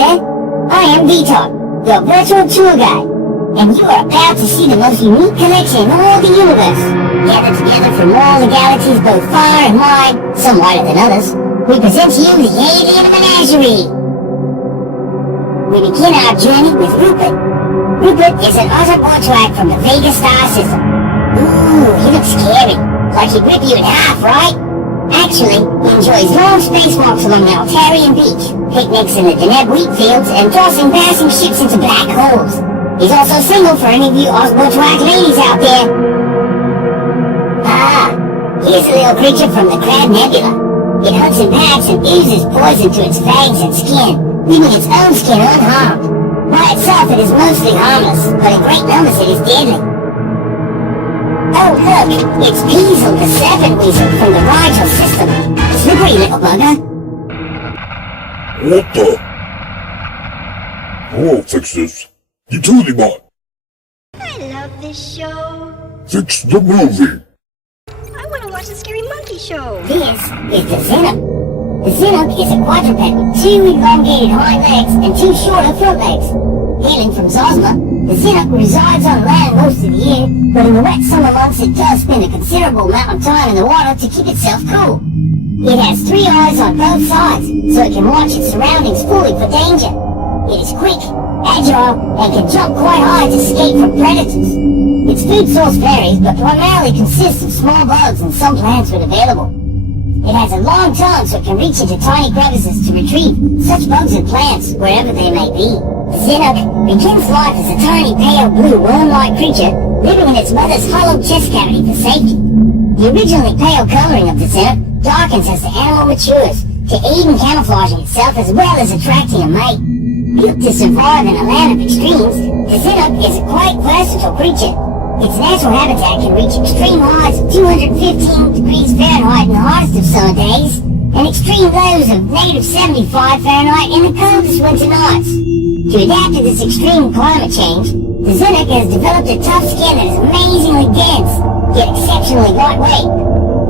there. I am Detox, your virtual tour guide, and you are about to see the most unique collection in all the universe. Gathered together from all the galaxies, both far and wide, some wider than others, we present to you the alien Menagerie. We begin our journey with Rupert. Rupert is an Autobotroid from the Vega star system. Ooh, he looks scary, like he'd rip you in half, right? Actually, he enjoys long spacewalks along the Altarian beach, picnics in the Deneb wheat fields, and tossing passing ships into black holes. He's also single for any of you Osborne ladies out there. Ah, here's a little creature from the Crab Nebula. It hunts in packs and oozes poison to its fangs and skin, leaving its own skin unharmed. By itself, it is mostly harmless, but in great numbers it is deadly. Oh look, it's Weasel, the serpent weasel from the Rigel system. Slippery little bugger. What the? I'll fix this. Utility bot. I love this show. Fix the movie. I want to watch the Scary Monkey Show. This is the Zinuk. The Zinuk is a quadruped with 2 elongated hind legs and 2 shorter front legs. Hailing from Zosma, the Zinuk resides on land most of the year, but in the wet summer months it does spend a considerable amount of time in the water to keep itself cool. It has 3 eyes on both sides, so it can watch its surroundings fully for danger. It is quick, agile, and can jump quite high to escape from predators. Its food source varies, but primarily consists of small bugs and some plants when available. It has a long tongue so it can reach into tiny crevices to retrieve such bugs and plants wherever they may be. The Zinuk begins life as a tiny pale blue worm-like creature living in its mother's hollow chest cavity for safety. The originally pale coloring of the Zinuk darkens as the animal matures to aid in camouflaging itself as well as attracting a mate. Built to survive in a land of extremes, the Zinuk is a quite versatile creature. Its natural habitat can reach extreme highs of 215 degrees Fahrenheit in the hottest of summer days, and extreme lows of -75 Fahrenheit in the coldest winter nights. To adapt to this extreme climate change, the Zinuk has developed a tough skin that is amazingly dense, yet exceptionally lightweight.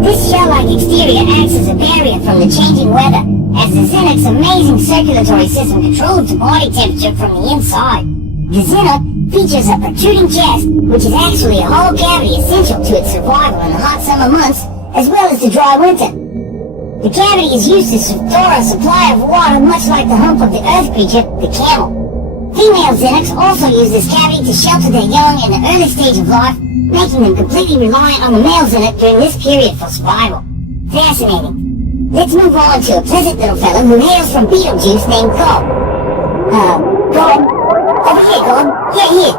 This shell-like exterior acts as a barrier from the changing weather, as the Zinuk's amazing circulatory system controls the body temperature from the inside. The Zinuk features a protruding chest, which is actually a hollow cavity essential to its survival in the hot summer months, as well as the dry winter. The cavity is used to store a supply of water, much like the hump of the earth creature, the camel. Female Zinuks also use this cavity to shelter their young in the early stage of life, making them completely reliant on the male Zinuk during this period for survival. Fascinating. Let's move on to a pleasant little fellow who hails from Beetlejuice named Cobb. Cobb? Over here, Cobb. Here.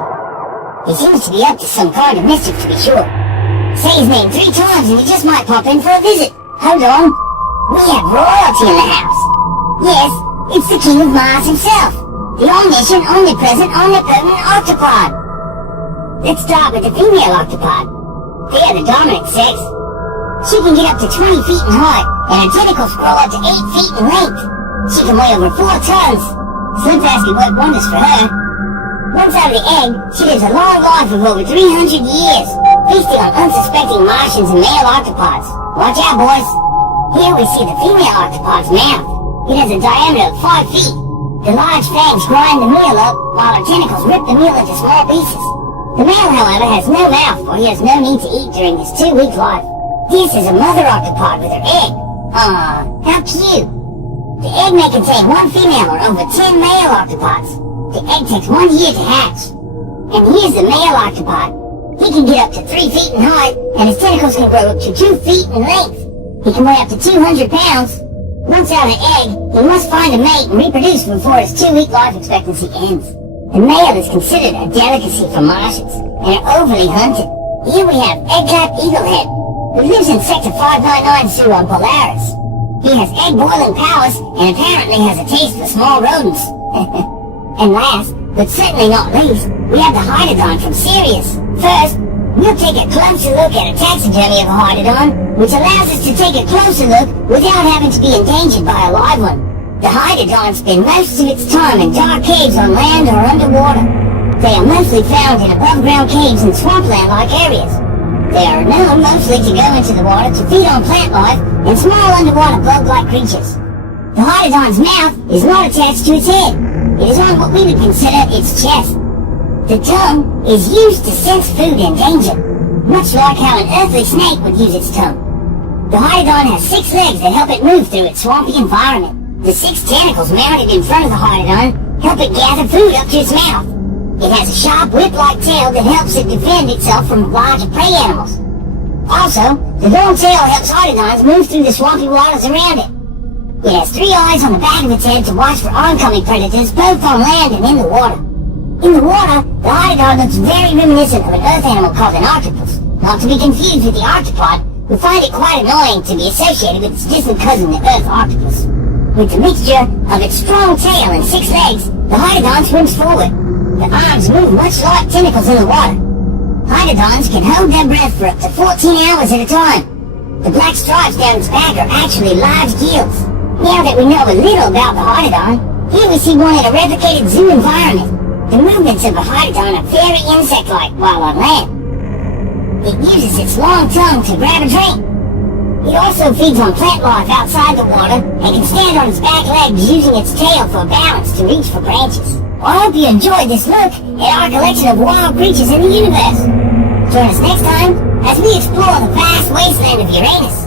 He seems to be up to some kind of mischief, to be sure. Say his name 3 times and he just might pop in for a visit. Hold on. We have royalty in the house. Yes, it's the King of Mars himself. The omniscient, omnipresent, omnipotent octopod. Let's start with the female octopod. They are the dominant sex. She can get up to 20 feet in height, and her tentacles grow up to 8 feet in length. She can weigh over 4 tons. Slim fast can work wonders for her. Once out of the egg, she lives a long life of over 300 years, feasting on unsuspecting Martians and male octopods. Watch out, boys. Here we see the female octopod's mouth. It has a diameter of 5 feet. The large fangs grind the meal up, while her tentacles rip the meal into small pieces. The male, however, has no mouth, for he has no need to eat during his 2-week life. This is a mother octopod with her egg. Aww, how cute. The egg may contain 1 female or over 10 male octopods. The egg takes 1 year to hatch. And here's the male octopod. He can get up to 3 feet in height, and his tentacles can grow up to 2 feet in length. He can weigh up to 200 pounds. Once out of the egg, he must find a mate and reproduce before his 2-week life expectancy ends. The male is considered a delicacy for Martians, and are overly hunted. Here we have egg-cap eaglehead, who lives in Sector 599 Zoo on Polaris. He has egg-boiling powers, and apparently has a taste for small rodents. And last, but certainly not least, we have the Hydrodon from Sirius. First, we'll take a closer look at a taxidermy of a Hydrodon, which allows us to take a closer look without having to be endangered by a live one. The Hydrodon spend most of its time in dark caves on land or underwater. They are mostly found in above-ground caves and swampland-like areas. They are known mostly to go into the water to feed on plant life and small underwater bug-like creatures. The Hydrodon's mouth is not attached to its head. It is on what we would consider its chest. The tongue is used to sense food and danger, much like how an earthly snake would use its tongue. The hydodon has 6 legs that help it move through its swampy environment. The 6 tentacles mounted in front of the hydodon help it gather food up to its mouth. It has a sharp whip-like tail that helps it defend itself from larger prey animals. Also, the long tail helps hydodons move through the swampy waters around it. It has 3 eyes on the back of its head to watch for oncoming predators both on land and in the water. In the water, the hydodon looks very reminiscent of an earth animal called an octopus, not to be confused with the octopod, who find it quite annoying to be associated with its distant cousin, the earth octopus. With the mixture of its strong tail and 6 legs, the hydodon swims forward. The arms move much like tentacles in the water. Hydodons can hold their breath for up to 14 hours at a time. The black stripes down its back are actually large gills. Now that we know a little about the hydodon, here we see one in a replicated zoo environment. The movements of the hydodon are very insect-like while on land. It uses its long tongue to grab a drink. It also feeds on plant life outside the water and can stand on its back legs using its tail for balance to reach for branches. I hope you enjoyed this look at our collection of wild creatures in the universe. Join us next time as we explore the vast wasteland of Uranus.